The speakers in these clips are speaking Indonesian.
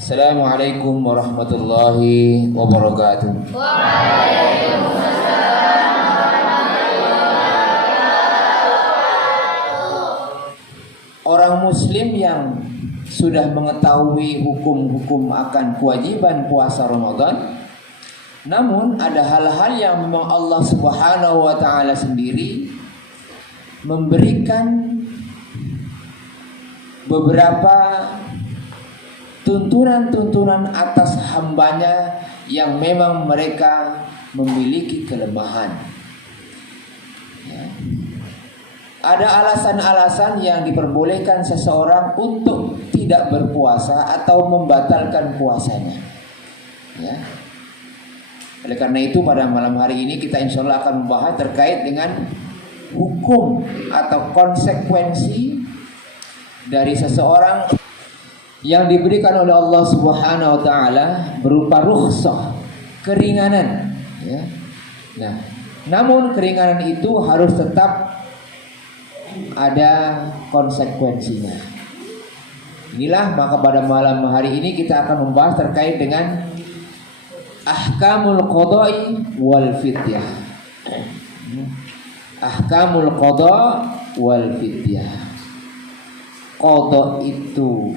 Assalamualaikum warahmatullahi wabarakatuh. Orang muslim yang sudah mengetahui hukum-hukum akan kewajiban puasa Ramadan, namun ada hal-hal yang memang Allah Subhanahu wa taala sendiri memberikan beberapa tuntunan-tuntunan atas hambanya yang memang mereka memiliki kelemahan. Ya. Ada alasan-alasan yang diperbolehkan seseorang untuk tidak berpuasa atau membatalkan puasanya. Ya. Oleh karena itu pada malam hari ini kita insya Allah akan membahas terkait dengan hukum atau konsekuensi dari seseorang yang diberikan oleh Allah Subhanahu wa taala berupa rukhsah, keringanan, ya. Nah, namun keringanan itu harus tetap ada konsekuensinya. Inilah maka pada malam hari ini kita akan membahas terkait dengan ahkamul qada'i wal fidyah. Ahkamul qada' wal fidyah. Qada itu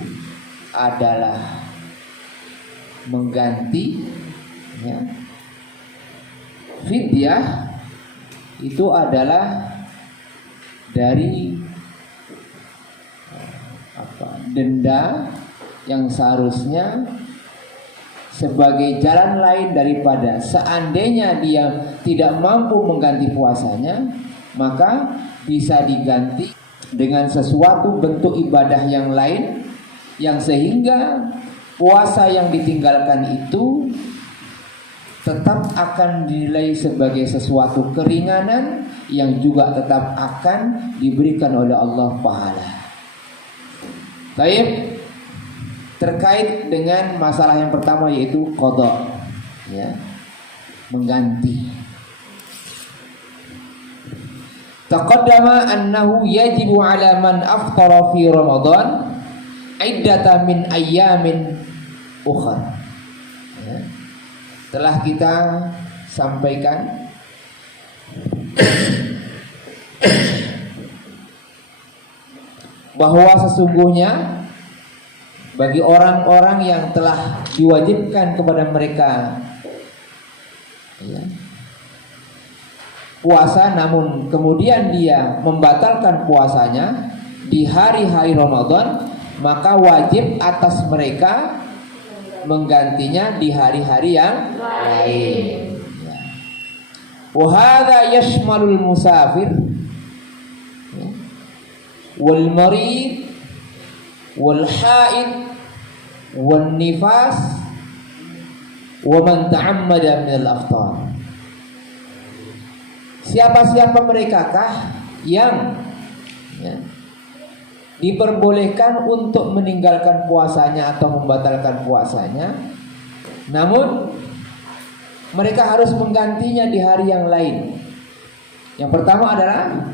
adalah mengganti, ya. Fidyah itu adalah dari denda yang seharusnya sebagai jalan lain daripada seandainya dia tidak mampu mengganti puasanya, maka bisa diganti dengan sesuatu bentuk ibadah yang lain yang sehingga puasa yang ditinggalkan itu tetap akan dinilai sebagai sesuatu keringanan yang juga tetap akan diberikan oleh Allah pahala. Baik, terkait dengan masalah yang pertama yaitu qada, ya, mengganti. Taqaddama annahu yajibu ala man aftara fi Ramadan iddatan min ayyamin ukhra. Ya. Telah kita sampaikan bahwa sesungguhnya bagi orang-orang yang telah diwajibkan kepada mereka, ya, puasa namun kemudian dia membatalkan puasanya di hari-hari Ramadan, maka wajib atas mereka menggantinya di hari-hari yang lain. Wa hadza yashmalul musafir wal marid wal haid wan nifas wa man ta'ammada min al-aftar. Siapa-siapa merekakah yang, ya, diperbolehkan untuk meninggalkan puasanya atau membatalkan puasanya, namun mereka harus menggantinya di hari yang lain. Yang pertama adalah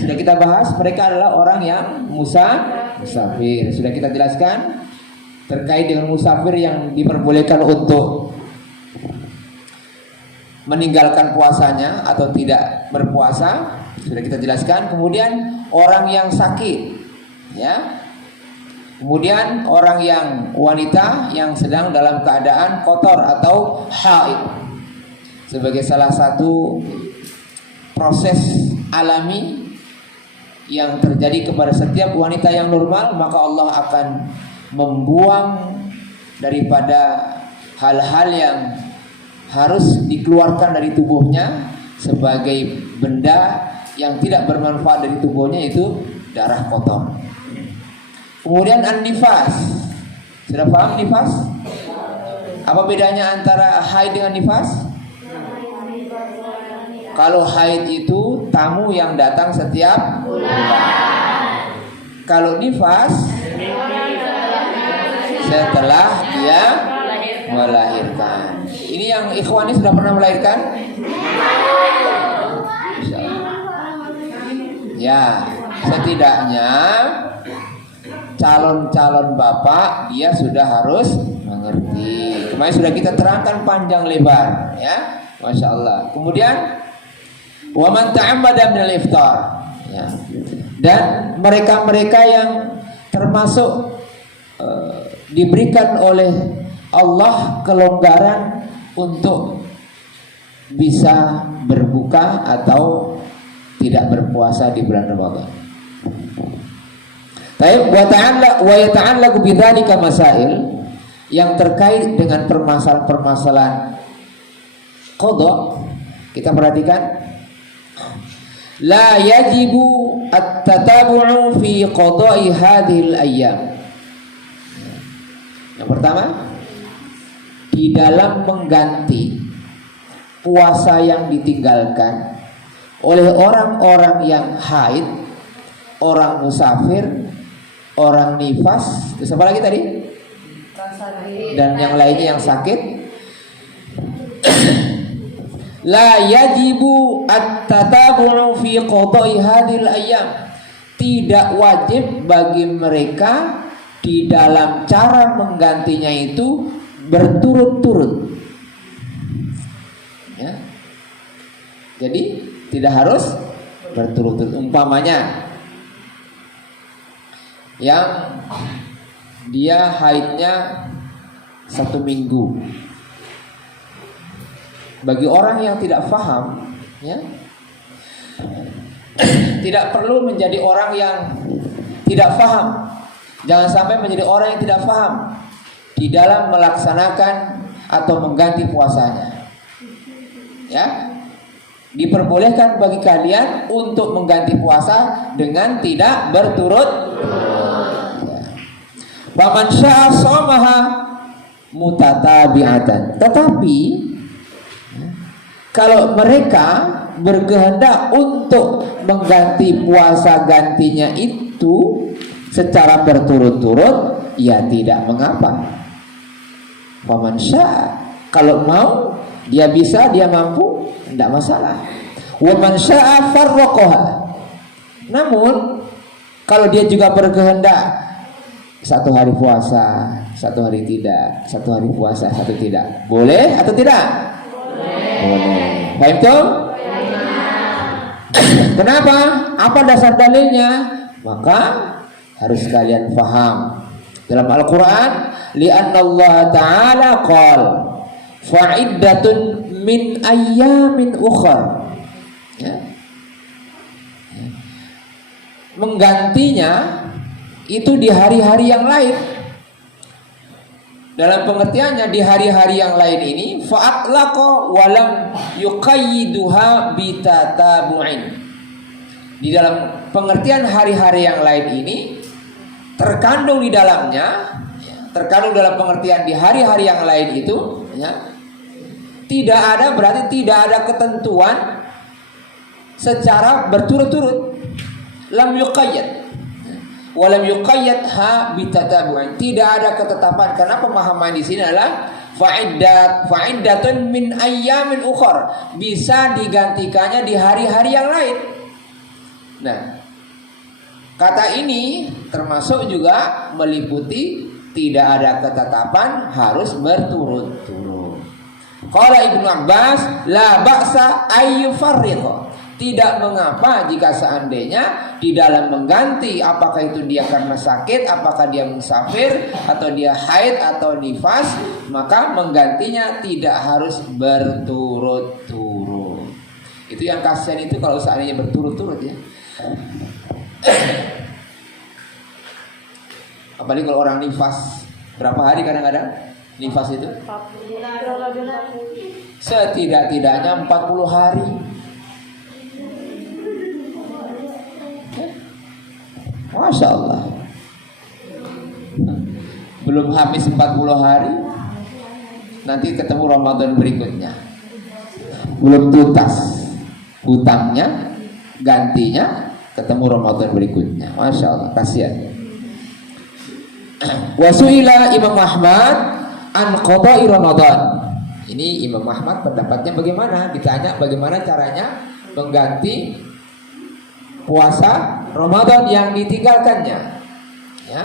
sudah kita bahas, mereka adalah orang yang musafir. Sudah kita jelaskan terkait dengan musafir yang diperbolehkan untuk meninggalkan puasanya atau tidak berpuasa, sudah kita jelaskan. Kemudian orang yang sakit, ya. Kemudian orang yang wanita yang sedang dalam keadaan kotor atau haid, sebagai salah satu proses alami yang terjadi kepada setiap wanita yang normal, maka Allah akan membuang daripada hal-hal yang harus dikeluarkan dari tubuhnya sebagai benda yang tidak bermanfaat dari tubuhnya, itu darah kotor. Kemudian an-nifas. Sudah paham nifas? Apa bedanya antara haid dengan nifas? Kalau haid itu tamu yang datang setiap bulan. Kalau nifas setelah dia melahirkan. Ini yang ikhwani sudah pernah melahirkan? Ya, setidaknya calon-calon bapak dia sudah harus mengerti. Kemarin sudah kita terangkan panjang lebar, ya, masya Allah. Kemudian wa man ta'ammada minal iftar, ya. Dan mereka-mereka yang termasuk diberikan oleh Allah kelonggaran untuk bisa berbuka atau tidak berpuasa di bulan Ramadan. Baik, wa yata'allaqu bidzalika masail yang terkait dengan permasalahan-permasalahan qada. Kita perhatikan, la yajibu at-tatabu'u fi qada'i hadhil ayyam. Yang pertama, di dalam mengganti puasa yang ditinggalkan oleh orang-orang yang haid, orang musafir, orang nifas, terus apa lagi tadi? Dan yang lainnya yang sakit. La yajibu at-tatabu'u fi qada'i hadhil ayyam. Tidak wajib bagi mereka di dalam cara menggantinya itu berturut-turut. Ya. Jadi tidak harus berturut-turut. Umpamanya yang dia haidnya 1 minggu, bagi orang yang tidak paham, ya, tidak perlu menjadi orang yang tidak paham. Jangan sampai menjadi orang yang tidak paham di dalam melaksanakan atau mengganti puasanya. Ya, diperbolehkan bagi kalian untuk mengganti puasa dengan tidak berturut-turut. Faman syaa shamaha mutatabi'atan. Tetapi kalau mereka berkehendak untuk mengganti puasa gantinya itu secara berturut-turut, ya tidak mengapa. Faman syaa, kalau mau dia bisa, dia mampu, tidak masalah. Wa man syaa farraqaha. Namun kalau dia juga berkehendak 1 hari puasa, 1 hari tidak, 1 hari puasa, 1 tidak, boleh atau tidak? Boleh. Baik tuh? Kenapa? Apa dasar dalilnya? Maka harus kalian paham. Dalam Al-Quran, li'anna Allah Ta'ala qal fa'iddatun min ayyamin ukhar. Ya. Menggantinya itu di hari-hari yang lain. Dalam pengertiannya, di hari-hari yang lain ini fa'atlaqa walam yuqayyiduha bitatabu'in. Di dalam pengertian hari-hari yang lain ini terkandung di dalamnya, terkandung dalam pengertian di hari-hari yang lain itu, ya, tidak ada, berarti tidak ada ketentuan secara berturut-turut. Lam yuqayyad walam yuqayyadha bitatabu'in. Tidak ada ketetapan, karena pemahaman di sini adalah fa'iddatun min ayyamin ukhar, bisa digantikannya di hari-hari yang lain. Nah, kata ini termasuk juga meliputi tidak ada ketetapan harus berturut-turut. Qala Ibnu Abbas la ba'sa ayyufarriqa. Tidak mengapa jika seandainya di dalam mengganti, apakah itu dia karena sakit, apakah dia musafir, atau dia haid atau nifas, maka menggantinya tidak harus berturut-turut. Itu yang kasihan itu kalau seandainya berturut-turut, ya. Apalagi kalau orang nifas, berapa hari kadang-kadang nifas itu? Setidak-tidaknya 40 hari. Masya Allah. Belum habis 40 hari, nanti ketemu Ramadan berikutnya. Belum tuntas hutangnya, gantinya, ketemu Ramadan berikutnya. Masya Allah, kasihan. Wasuila Imam Ahmad an qada'i Ramadan. Ini Imam Ahmad pendapatnya bagaimana? Ditanya bagaimana caranya mengganti puasa Ramadan yang ditinggalkannya. Ya.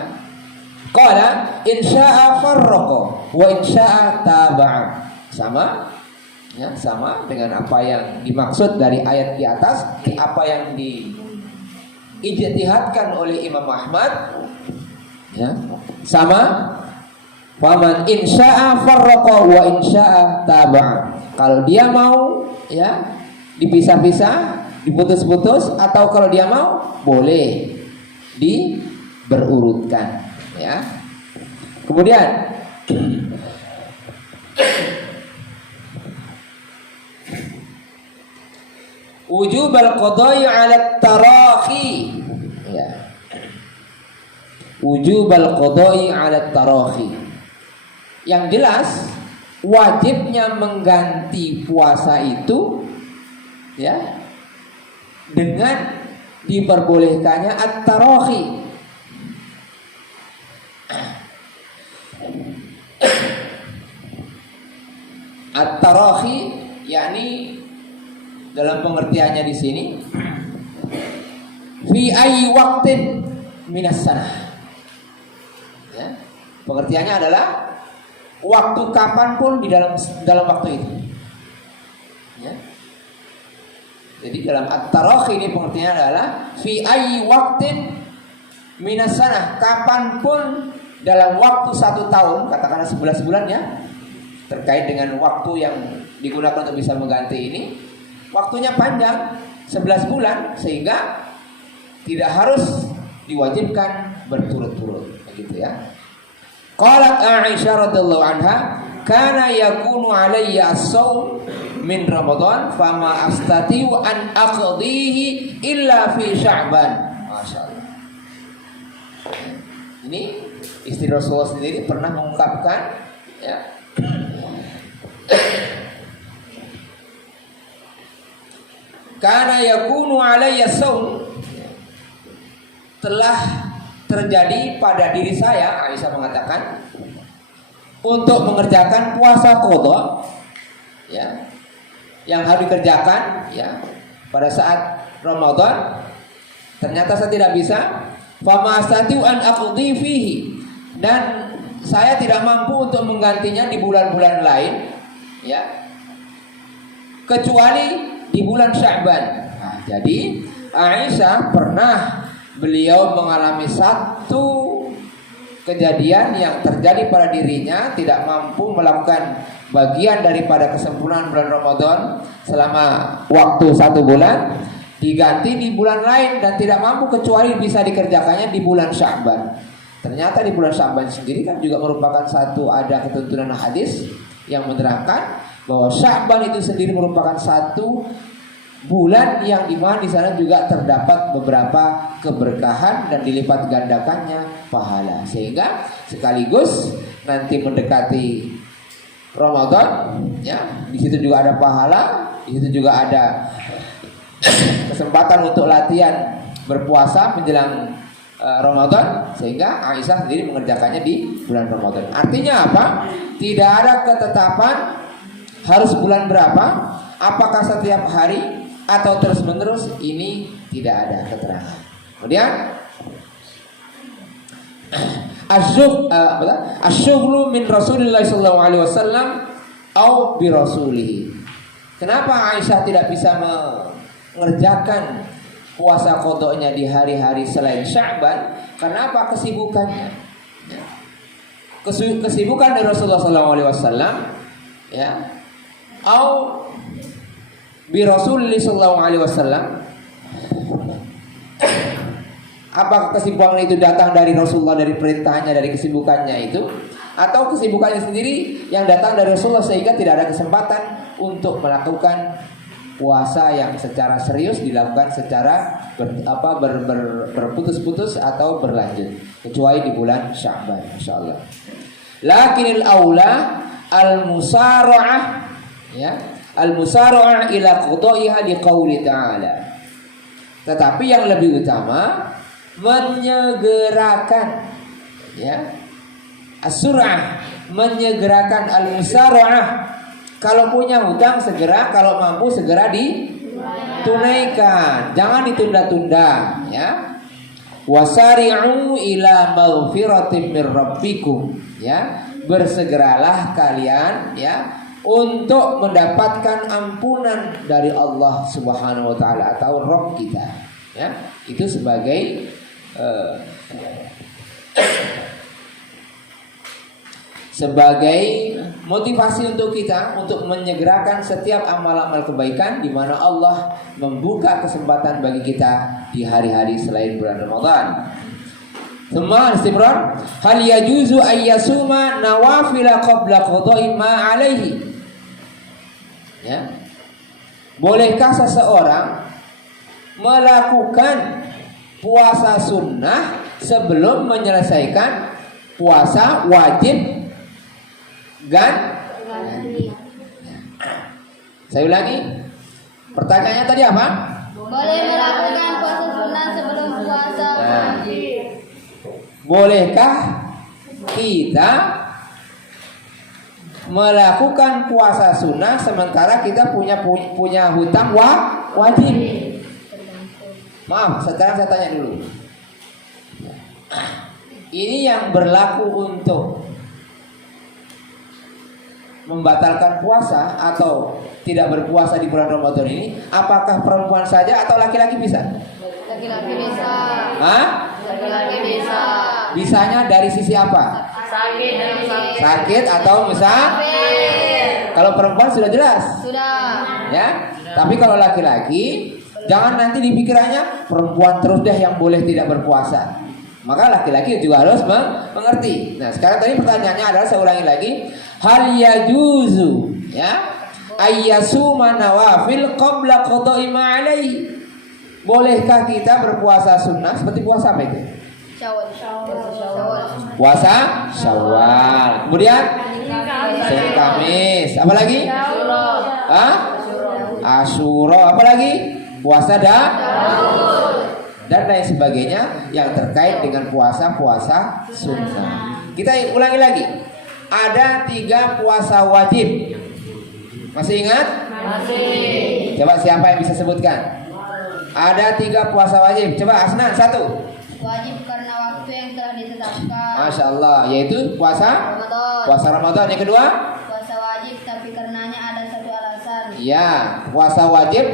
Qala in syaa'a farraqa wa in syaa'a taba'a. Sama ya, sama dengan apa yang dimaksud dari ayat di atas, apa yang diijtihadkan oleh Imam Ahmad ya. Sama faman in syaa'a farraqa wa in syaa'a taba'a. Kalau dia mau ya dipisah-pisah, diputus-putus, atau kalau dia mau boleh berurutkan ya. Kemudian wujub al-qada'i 'ala tarahi ya. Wujub al-qada'i 'ala tarahi. Yang jelas wajibnya mengganti puasa itu ya dengan diperbolehkannya at-tarahi. At-tarahi yakni dalam pengertiannya di sini fi ayyi waqtin minas sanah. Ya, pengertiannya adalah waktu kapanpun di dalam waktu itu. Ya. Jadi dalam at-tarahi ini pengertiannya adalah fi ayyi waqtin minas sanah, kapanpun dalam waktu 1 tahun, katakanlah 11 bulan ya. Terkait dengan waktu yang digunakan untuk bisa mengganti ini, waktunya panjang 11 bulan sehingga tidak harus diwajibkan berturut-turut begitu ya. Qalat Aisyah radhiyallahu anha, kana yakunu alayya as-shaum min Ramadan fama astati'u an aqdihi illa fi Sya'ban. Masyaallah. Ini istri Rasulullah sendiri pernah mengungkapkan ya, karena yakunu alayya shaum, telah terjadi pada diri saya, Aisyah mengatakan, untuk mengerjakan puasa qadha ya, yang harus dikerjakan ya pada saat Ramadan, ternyata saya tidak bisa. Fama astati'u an aqdi fihi, dan saya tidak mampu untuk menggantinya di bulan-bulan lain ya, kecuali di bulan Sya'ban. Nah, jadi Aisyah pernah beliau mengalami satu kejadian yang terjadi pada dirinya, tidak mampu melakukan bagian daripada kesempurnaan bulan Ramadan selama waktu 1 bulan, diganti di bulan lain dan tidak mampu kecuali bisa dikerjakannya di bulan Sya'ban. Ternyata di bulan Sya'ban sendiri kan juga merupakan ada ketentuan hadis yang menerangkan bahwa Sya'ban itu sendiri merupakan satu bulan yang dimana di sana juga terdapat beberapa keberkahan dan dilipat gandakannya pahala, sehingga sekaligus nanti mendekati Ramadan ya, di situ juga ada pahala, di situ juga ada kesempatan untuk latihan berpuasa menjelang Ramadan, sehingga Aisyah sendiri mengerjakannya di bulan Ramadan. Artinya apa? Tidak ada ketetapan harus bulan berapa, apakah setiap hari atau terus menerus, ini tidak ada keterangan. Kemudian asyughlu min Rasulillah sallallahu alaihi wasallam au bi rasulih. Kenapa Aisyah tidak bisa mengerjakan puasa qadha-nya di hari-hari selain Sya'ban? Karena apa? Kesibukannya. Kesibukan dari Rasulullah sallallahu alaihi wasallam ya. Au bi Rasulillah sallallahu alaihi wasallam. Apakah kesibukan itu datang dari Rasulullah, dari perintahnya, dari kesibukannya itu, atau kesibukannya sendiri yang datang dari Rasulullah sehingga tidak ada kesempatan untuk melakukan puasa yang secara serius dilakukan secara berputus-putus atau berlanjut, kecuali di bulan Sya'ban, insyaallah. Lakinil aula al-musara'ah ya, al-musara'ah ila qada'iha liqauli ta'ala. Tetapi yang lebih utama menyegerakan ya, as-sur'ah, menyegerakan, al-musara'ah, kalau punya hutang segera, kalau mampu segera ditunaikan, jangan ditunda-tunda ya. Wasari'u ila maghfiratin mir rabbikum, ya, bersegeralah kalian, ya, untuk mendapatkan ampunan dari Allah Subhanahu wa taala atau Rabb kita, ya. Itu sebagai sebagai motivasi untuk kita untuk menyegerakan setiap amal-amal kebaikan di mana Allah membuka kesempatan bagi kita di hari-hari selain bulan Ramadan. Tsumma istimrar, hal yajuzu ayyasuma nawafila qabla qada'i ma alaihi. Ya. Bolehkah seseorang melakukan puasa sunnah sebelum menyelesaikan puasa wajib Saya ulangi. Pertanyaannya tadi apa? Boleh melakukan puasa sunnah sebelum puasa wajib. Bolehkah kita melakukan puasa sunnah sementara kita punya hutang wajib? Maaf, sekarang saya tanya dulu. Ini yang berlaku untuk membatalkan puasa atau tidak berpuasa di bulan Ramadan ini, apakah perempuan saja atau laki-laki bisa? Laki-laki bisa. Hah? Laki-laki bisa. Bisanya dari sisi apa? Sakit atau misal? Kalau perempuan sudah jelas. Sudah. Ya. Tapi kalau laki-laki, jangan nanti dipikirannya perempuan terus deh yang boleh tidak berpuasa. Maka laki-laki juga harus mengerti. Nah, sekarang tadi pertanyaannya adalah, saya ulangi lagi, hal yajuzu, ya, ayyasuma nawafil qabla qada'i ma alaihi. Bolehkah kita berpuasa sunnah seperti puasa apa itu? Syawal. Puasa Syawal. Kemudian Senin Kamis. Apa lagi? Hah? Asyura. Apa lagi? Puasa dan lain sebagainya yang terkait dengan puasa-puasa sunnah. Kita ulangi lagi. Ada 3 puasa wajib. Masih ingat? Masih. Coba siapa yang bisa sebutkan? Ada 3 puasa wajib. Coba Asnan, 1. Wajib karena waktu yang telah ditetapkan. Masya Allah. Yaitu puasa Ramadan. Puasa Ramadan. Yang kedua? Puasa wajib tapi karenanya ada satu alasan. Ya, puasa wajib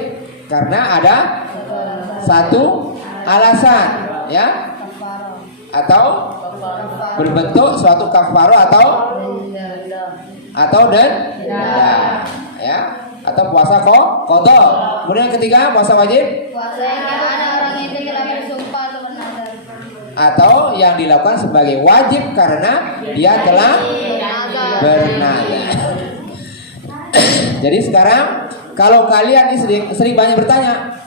karena ada satu alasan, ya, Kafarah. atau berbentuk suatu kafaroh atau denda, ya, atau puasa qadha. Kemudian yang ketiga, puasa wajib Puasa yang dimana orang itu telah bersumpah atau bernazar. atau yang dilakukan sebagai wajib karena dia telah bernazar. Jadi sekarang kalau kalian ini sering banyak bertanya,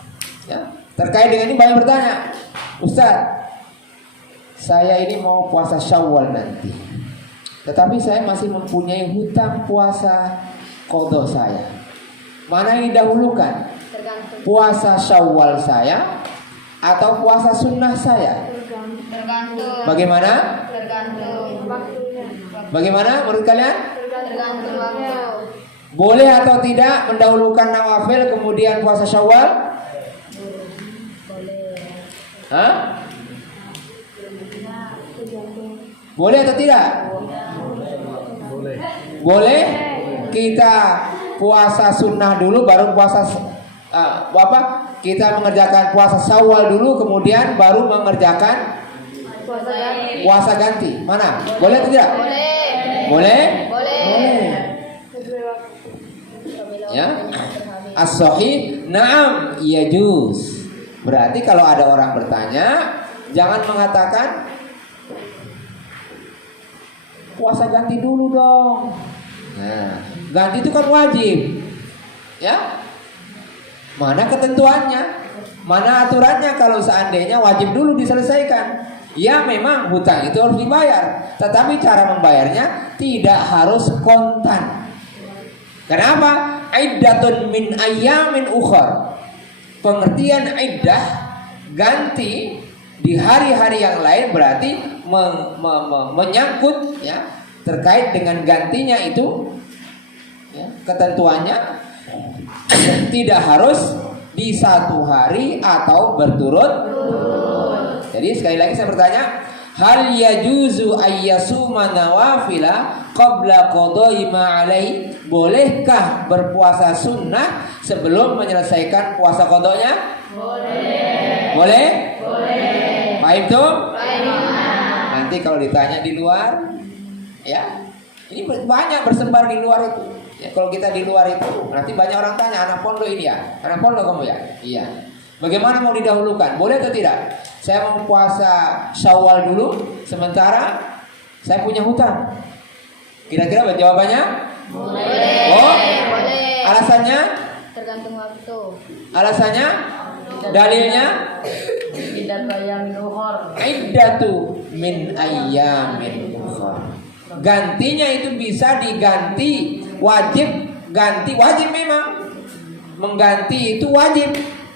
ya, terkait dengan ini banyak bertanya, Ustaz, saya ini mau puasa Syawal nanti, tetapi saya masih mempunyai hutang puasa qadha saya. Mana yang didahulukan? Tergantung. Puasa Syawal saya atau puasa sunnah saya? Tergantung. Bagaimana? Tergantung. Bagaimana menurut kalian? Tergantung waktu. Boleh atau tidak mendahulukan nawafil kemudian puasa Syawal? Hah? Boleh atau tidak? Boleh. Kita puasa sunnah dulu baru puasa kita mengerjakan puasa Syawal dulu kemudian baru mengerjakan puasa ganti. Mana? Boleh atau tidak? Boleh? Boleh. Ya. As-sahih na'am yajuz. Berarti kalau ada orang bertanya, jangan mengatakan puasa ganti dulu dong. Nah, ganti itu kan wajib. Ya. Mana ketentuannya? Mana aturannya kalau seandainya wajib dulu diselesaikan? Ya memang hutang itu harus dibayar, tetapi cara membayarnya tidak harus kontan. Kenapa? Iddatun min ayyamin ukhar. Pengertian iddah ganti di hari-hari yang lain berarti menyangkut, ya, terkait dengan gantinya itu, ya, ketentuannya tidak harus di satu hari atau berturut. Jadi Jadi sekali lagi saya bertanya, hal yajuzu ayyasuma nawafila qabla qada'i ma alai? Bolehkah berpuasa sunnah sebelum menyelesaikan puasa qadanya? Boleh. Boleh? Boleh. Paham tuh? Nanti kalau ditanya di luar, ya, ini banyak bersebar di luar itu. Ya, kalau kita di luar itu, nanti banyak orang tanya, anak pondok ini ya, anak pondok kamu ya? Iya. Bagaimana mau didahulukan? Boleh atau tidak? Saya mau puasa Syawal dulu, sementara saya punya hutang. Kira-kira jawabannya? Boleh. Oh? Boleh. Alasannya? Tergantung waktu. Alasannya? Dalilnya? Iddatu min ayyamin ukhra. Gantinya itu bisa diganti, wajib ganti, wajib memang. Mengganti itu wajib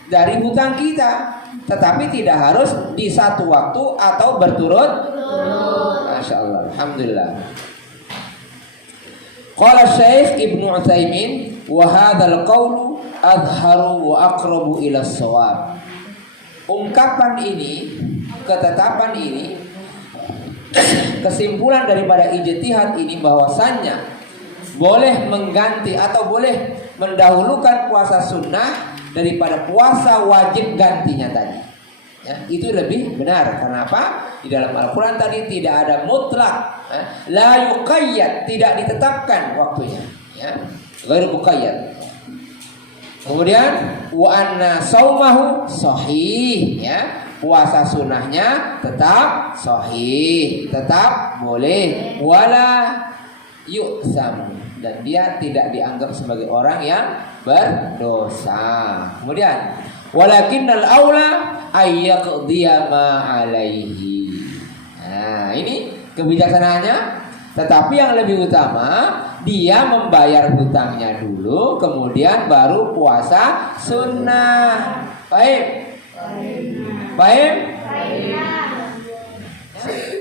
dari hutang kita, tetapi tidak harus di satu waktu atau berturut. Masya Allah, alhamdulillah. Qala Syekh Ibnu Utsaimin wa hadzal qawlu adharu wa aqrabu ila shawab. Ungkapan ini, ketetapan ini, kesimpulan daripada ijtihad ini bahwasannya boleh mengganti atau boleh mendahulukan puasa sunnah daripada puasa wajib gantinya tadi. Ya, itu lebih benar. Karena apa? Di dalam Al-Quran tadi tidak ada mutlak, la yuqayyad, tidak ditetapkan waktunya. Ya, ghairu muqayyad. Kemudian wa anna saumahu sahih, ya. Puasa sunnahnya tetap sahih, tetap boleh, wala yu'sam, dan dia tidak dianggap sebagai orang yang berdosa. Kemudian walakinnal aula ayyaqdiya ma alaihi. Nah, ini kebijaksanaannya. Tetapi yang lebih utama, dia membayar hutangnya dulu, kemudian baru puasa sunnah. Baik. Baik.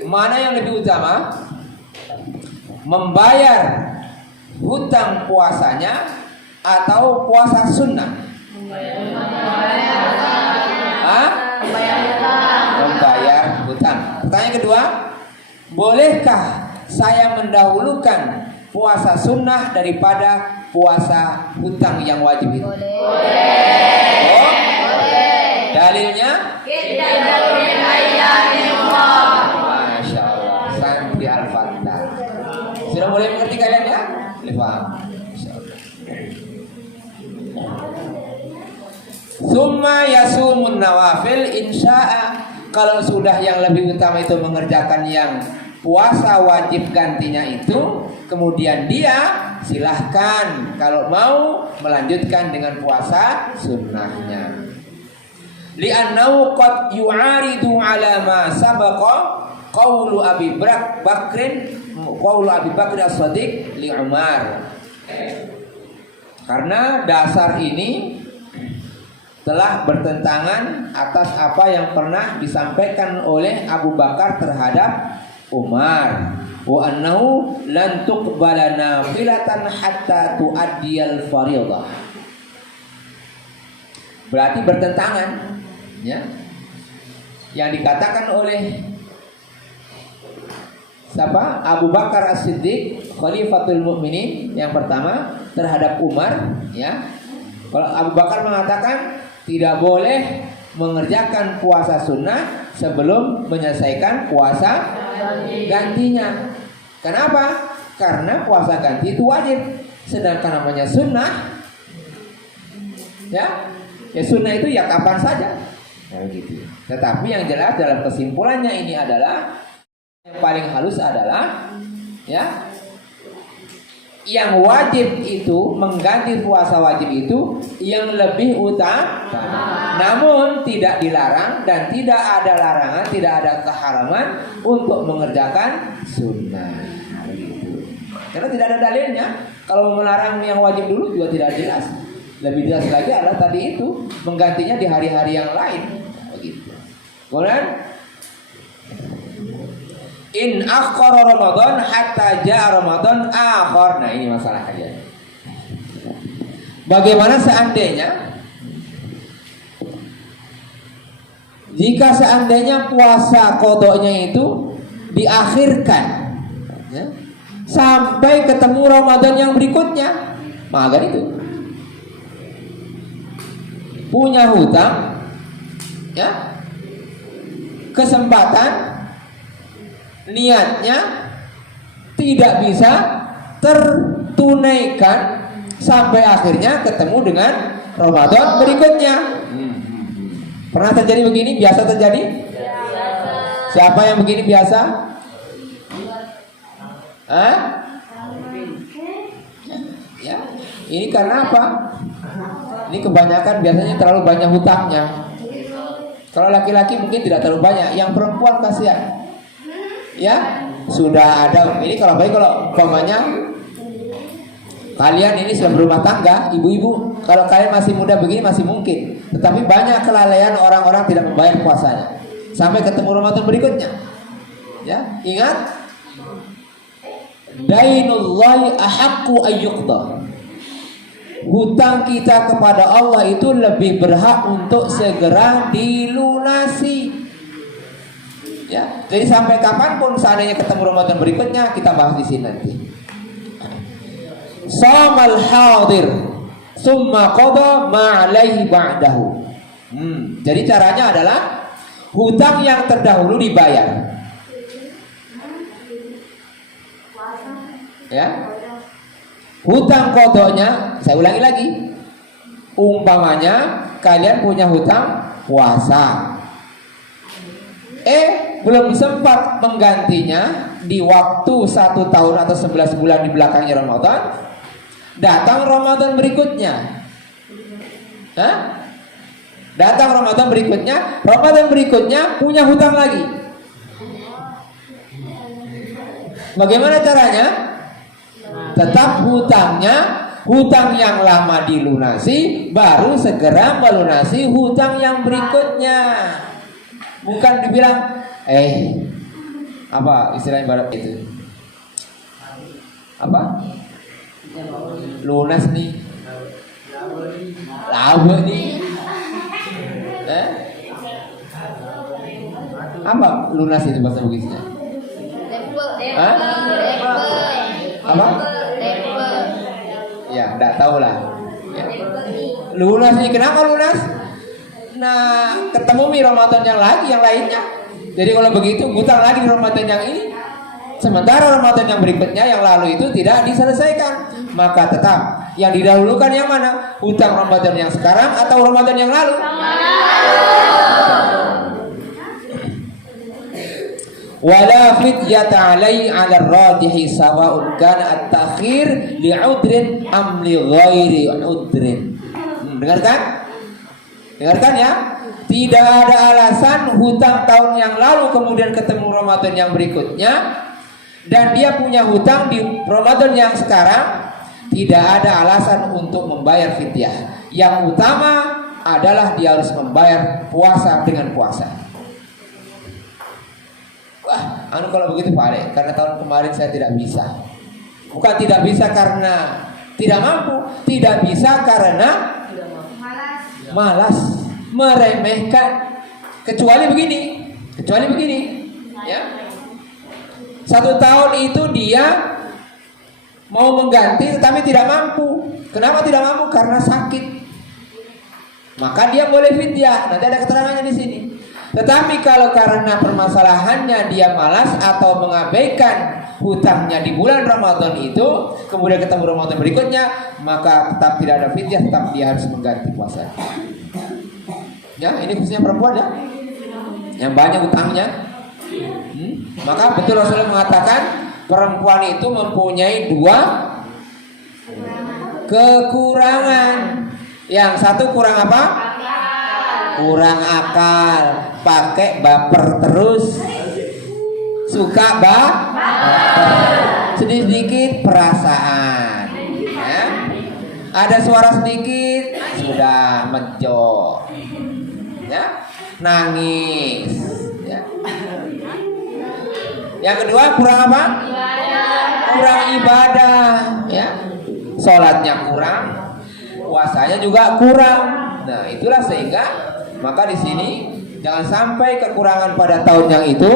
Mana yang lebih utama? Membayar hutang puasanya atau puasa sunnah? Membayar hutang. Pertanyaan kedua, bolehkah saya mendahulukan puasa sunnah daripada puasa hutang yang wajib itu? Boleh. Oh? Boleh. Dalilnya? Masya Allah, santri Al-Fatah. Sudah mulai mengerti kalian ya? Boleh paham? Masya Allah. Summa yasumun nawafil insya'a. Kalau sudah yang lebih utama itu mengerjakan yang puasa wajib gantinya itu, kemudian dia silahkan kalau mau melanjutkan dengan puasa sunnahnya. Li'annahu qad yu'aridu ala ma sabaqa qawlu Abi Bakrin, qawlu Abi Bakr as-Shadiq li Umar. Karena dasar ini telah bertentangan atas apa yang pernah disampaikan oleh Abu Bakar terhadap Umar, wa annahu lan tuqbala nafilatan hatta tu'addiyal fardhah. Berarti bertentangan, ya. Yang dikatakan oleh siapa? Abu Bakar As-Siddiq, Khalifatul Mukminin yang pertama terhadap Umar, ya. Kalau Abu Bakar mengatakan tidak boleh mengerjakan puasa sunnah sebelum menyelesaikan puasa gantinya. Kenapa? Karena puasa ganti itu wajib, sedangkan namanya sunnah, ya sunnah itu ya kapan saja. Nah, gitu. Tetapi yang jelas dalam kesimpulannya ini adalah yang paling halus adalah, ya, yang wajib itu mengganti puasa wajib itu yang lebih utama. Namun tidak dilarang dan tidak ada larangan, tidak ada keharaman untuk mengerjakan sunnah. Gitu. Karena tidak ada dalilnya. Kalau melarang yang wajib dulu juga tidak jelas. Lebih jelas lagi adalah tadi itu menggantinya di hari-hari yang lain. Begitu. Kemudian in akhara Ramadan hatta ja'a Ramadan akhar. Nah, ini masalah kalian. Bagaimana seandainya Jika seandainya puasa qodoknya itu diakhirkan, ya, sampai ketemu Ramadan yang berikutnya, maka itu punya hutang, ya, kesempatan niatnya tidak bisa tertunaikan sampai akhirnya ketemu dengan Ramadan berikutnya. Pernah terjadi begini? Biasa terjadi? Siapa yang begini biasa? Hah? Ya, ini karena apa? Ini kebanyakan biasanya terlalu banyak hutangnya. Kalau laki-laki mungkin tidak terlalu banyak, yang perempuan kasihan. Ya, sudah ada. Ini kalau baik, kalau umpamanya kalian ini sudah berumah tangga, ibu-ibu, kalau kalian masih muda begini masih mungkin. Tetapi banyak kelalaian orang-orang tidak membayar puasanya sampai ketemu Ramadan berikutnya. Ya, ingat, dainullahi ahaqqu ayyuqda. Hutang kita kepada Allah itu lebih berhak untuk segera dilunasi. Ya, jadi sampai kapanpun seandainya ketemu Ramadan berikutnya, kita bahas di sini nanti. Shamal hadir, summa qada ma alaihi ba'dahu. Jadi caranya adalah hutang yang terdahulu dibayar. Ya. Hutang qadanya, saya ulangi lagi. Umpamanya kalian punya hutang puasa. Belum sempat menggantinya di waktu 1 tahun atau 11 bulan di belakangnya Ramadan. Datang Ramadan berikutnya. Datang Ramadan berikutnya punya hutang lagi. Bagaimana caranya? Tetap hutang yang lama dilunasi, baru segera melunasi hutang yang berikutnya. Bukan dibilang apa istilahnya barat itu? Apa? Lunas nih. Lama nih. Apa lunas itu bahasa Bugisnya? Apa? Ya, enggak tahu lah. Ya. Lunas nih, kenapa lunas? Nah, ketemu Ramadan yang lainnya. Jadi kalau begitu hutang lagi di Ramadan yang ini. Sementara Ramadan yang berikutnya yang lalu itu tidak diselesaikan. Maka tetap yang didahulukan yang mana? Hutang Ramadan yang sekarang atau Ramadan yang lalu? Wala fidyata alai 'ala ar-rajihi sawa'un kana at-ta'khir li'udrin am li ghairi udrin. Dengarkan? Dengarkan ya. Tidak ada alasan hutang tahun yang lalu kemudian ketemu Ramadan yang berikutnya, dan dia punya hutang di Ramadan yang sekarang, tidak ada alasan untuk membayar fidyah. Yang utama adalah dia harus membayar puasa dengan puasa. Wah, kalau begitu Pak Ale, karena tahun kemarin saya tidak bisa. Bukan tidak bisa karena tidak mampu, tidak bisa karena malas, meremehkan. Kecuali begini, ya. 1 tahun itu dia mau mengganti tetapi tidak mampu. Kenapa tidak mampu? Karena sakit. Maka dia boleh fidyah. Nanti ada keterangannya di sini. Tetapi kalau karena permasalahannya dia malas atau mengabaikan hutangnya di bulan Ramadan itu, kemudian ketemu Ramadan berikutnya, maka tetap tidak ada fidyah, tetap dia harus mengganti puasa. Ya, ini khususnya perempuan ya, yang banyak hutangnya. Maka betul Rasulullah mengatakan perempuan itu mempunyai 2 kekurangan. Yang satu kurang apa? Kurang akal, pakai baper terus, suka baper, sedikit perasaan, ya. Ada suara sedikit sudah menjok, ya, nangis, ya. Yang kedua kurang apa? Kurang ibadah, ya. Sholatnya kurang, puasanya juga kurang. Nah, itulah sehingga maka di sini Jangan sampai kekurangan pada tahun yang itu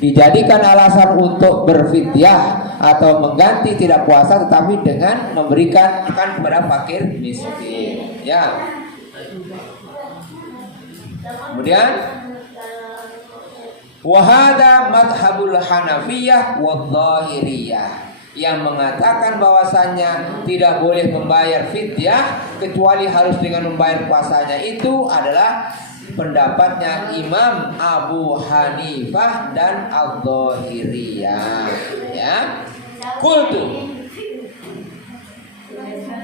dijadikan alasan untuk berfidyah atau mengganti tidak puasa, tetapi dengan memberikan makan kepada fakir miskin. Ya. Kemudian wahada madhabul Hanafiyah wa Dhahiriyah, yang mengatakan bahwasannya tidak boleh membayar fidyah kecuali harus dengan membayar puasanya, itu adalah pendapatnya Imam Abu Hanifah dan Al-Dhahiriyah. Ya. Qultu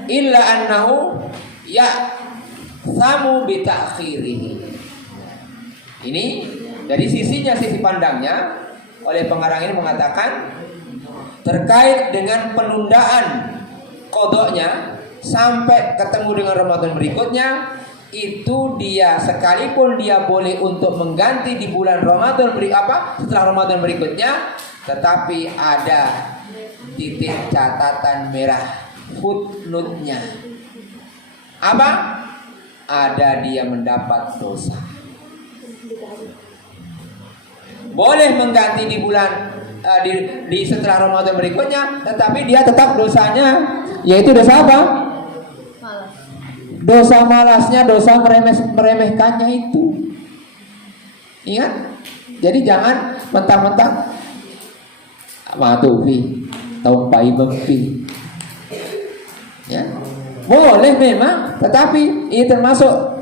illa annahu ya samu bi ta'khirihi. Ini dari sisi pandangnya oleh pengarang ini mengatakan terkait dengan penundaan qodoknya sampai ketemu dengan Ramadan berikutnya, itu dia sekalipun dia boleh untuk mengganti di bulan Ramadan setelah Ramadan berikutnya, tetapi ada titik catatan merah, footnote-nya. Apa? Ada dia mendapat dosa. Boleh mengganti di bulan di setelah Ramadan berikutnya, tetapi dia tetap dosanya, yaitu dosa apa? Dosa malasnya, dosa meremehkannya itu. Ingat? Jadi jangan mentang-mentang matufi, taupai bempi. Ya. Boleh memang, tetapi ini termasuk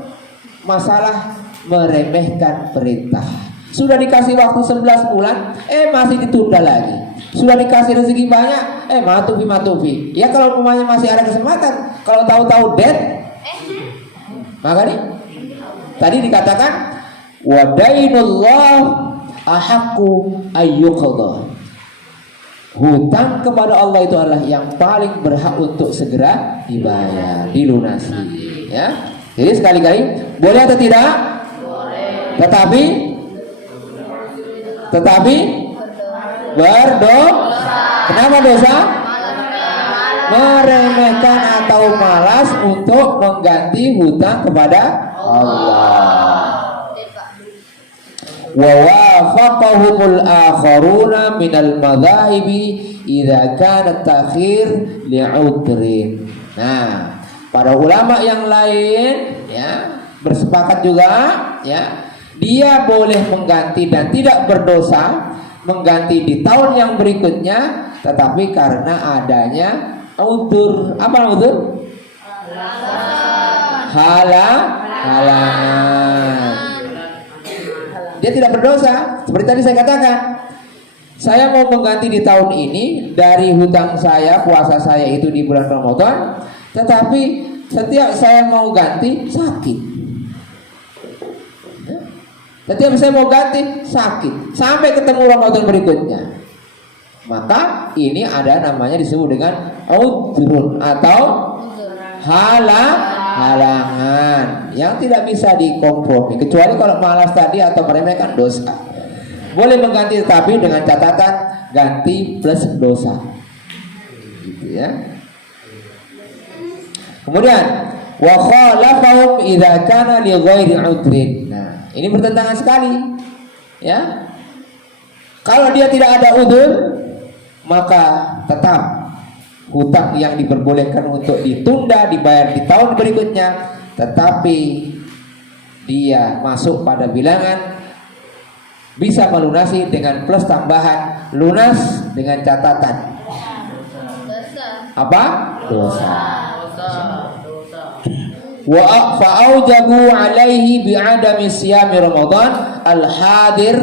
masalah meremehkan perintah. Sudah dikasih waktu 11 bulan, masih ditunda lagi. Sudah dikasih rezeki banyak, matufi. Ya kalau umpamanya masih ada kesempatan, kalau tahu-tahu dead, maka nih tadi dikatakan wadainullah ahaqqu ayyuqadha. Hutang kepada Allah itu adalah yang paling berhak untuk segera dibayar, dilunasi. Ya. Jadi sekali-kali boleh atau tidak? Boleh. Tetapi berdosa. Kenapa dosa? Meremehkan atau malas untuk mengganti hutang kepada Allah. Wa wafaqahumul akharuna minal madhahibi idza kana ta'khir li'udrin. Nah, para ulama yang lain ya bersepakat juga ya, dia boleh mengganti dan tidak berdosa mengganti di tahun yang berikutnya, tetapi karena adanya udzur. Apa udzur? Halangan. Dia tidak berdosa. Seperti tadi saya katakan, saya mau mengganti di tahun ini dari hutang saya, puasa saya itu di bulan Ramadan, tetapi setiap saya mau ganti sakit. Setiap saya mau ganti sakit sampai ketemu Ramadan berikutnya, maka ini ada namanya disebut dengan udhrun atau halangan yang tidak bisa dikompromi, kecuali kalau malas tadi atau meremehkan dosa. Boleh mengganti tetapi dengan catatan ganti plus dosa, gitu ya. Kemudian wa khalafahum idza kana li ghairi udrin. Nah, ini bertentangan sekali, ya. Kalau dia tidak ada udzur, maka tetap hutang yang diperbolehkan untuk ditunda dibayar di tahun berikutnya, tetapi dia masuk pada bilangan bisa melunasi dengan plus tambahan lunas dengan catatan apa? Dosa. Wa fa'aujabu alaihi bi'adami siyami Ramadan al-hadir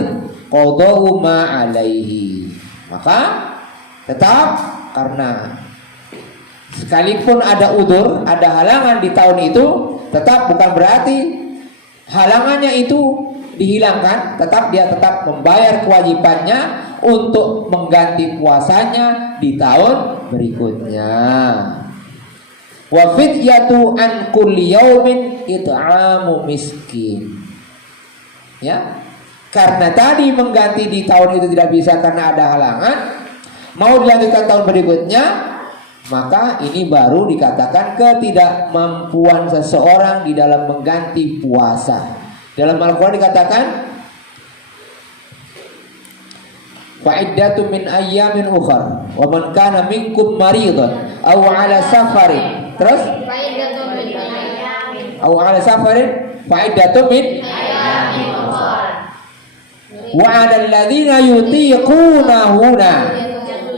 qadahu ma alaihi. Maka tetap karena sekalipun ada udzur, ada halangan di tahun itu, tetap bukan berarti halangannya itu dihilangkan, tetap dia tetap membayar kewajibannya untuk mengganti puasanya di tahun berikutnya. Wa fidyatu an kulli yaumin it'amu miskin. Ya. Karena tadi mengganti di tahun itu tidak bisa karena ada halangan, mau dilanjutkan tahun berikutnya, maka ini baru dikatakan ketidakmampuan seseorang di dalam mengganti puasa. Dalam Al-Quran dikatakan fa'iddatu min ayyamin ukhar wa man kana minkum maridan aw ala safarin. Terus Faidatun min ayamin. aw ala safarin fa'iddatu min Ayamin ukhra. wa 'alal ladzina yutiqunahuna.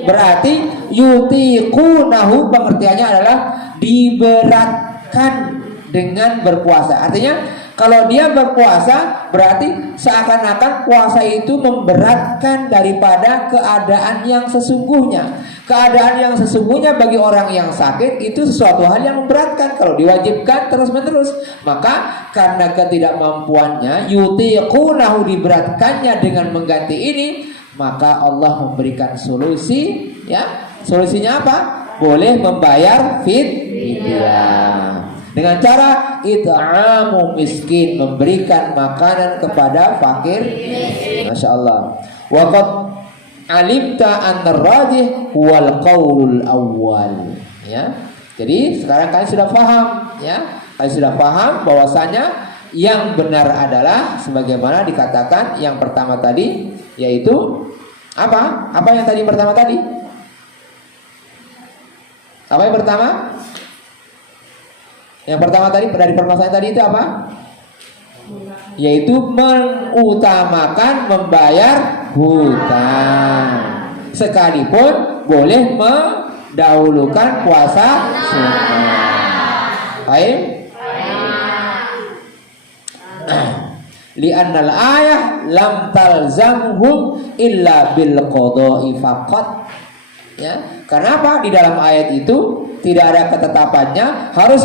Berarti yutiqunahu pengertiannya adalah diberatkan dengan berpuasa. Artinya kalau dia berpuasa berarti seakan-akan puasa itu memberatkan daripada keadaan yang sesungguhnya. Keadaan yang sesungguhnya bagi orang yang sakit itu sesuatu hal yang memberatkan kalau diwajibkan terus-menerus. Maka karena ketidakmampuannya yutiqunahu diberatkannya dengan mengganti ini, maka Allah memberikan solusi, ya. Solusinya apa? Boleh membayar fidyah. Dengan cara it'amu miskin, memberikan makanan kepada fakir. Masya Allah. Wa qad alimta anna rajih wal qaulul awwal. Ya. Jadi sekarang kalian sudah paham, ya. Kalian sudah paham bahwasanya yang benar adalah sebagaimana dikatakan yang pertama tadi, yaitu apa? Apa yang tadi pertama tadi? Apa yang pertama? Yang pertama tadi dari permasalahan tadi itu apa? Yaitu mengutamakan membayar hutang. Sekalipun boleh mendahulukan puasa sunnah. Baik? Li'annal ayah lam talzamhum illa bil qada'i faqat. Ya, karena apa? Di dalam ayat itu tidak ada ketetapannya harus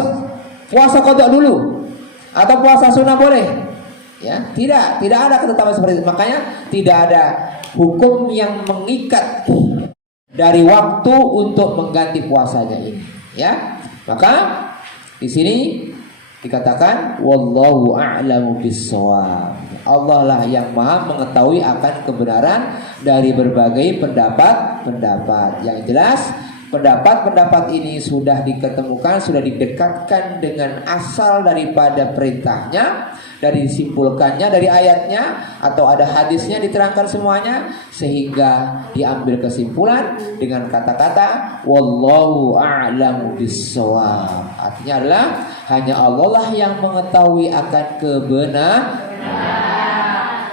puasa qada dulu atau puasa sunnah boleh. Ya, tidak ada ketetapan seperti itu. Makanya tidak ada hukum yang mengikat dari waktu untuk mengganti puasanya ini. Ya, maka di sini dikatakan wallahu a'lamu bis-shawab. Allah lah yang maha mengetahui akan kebenaran dari berbagai pendapat-pendapat. Yang jelas pendapat-pendapat ini sudah diketemukan, sudah didekatkan dengan asal daripada perintahnya, dari disimpulkannya dari ayatnya atau ada hadisnya diterangkan semuanya, sehingga diambil kesimpulan dengan kata-kata wallahu a'lamu bis-shawab. Artinya adalah hanya Allah lah yang mengetahui akan kebenaran.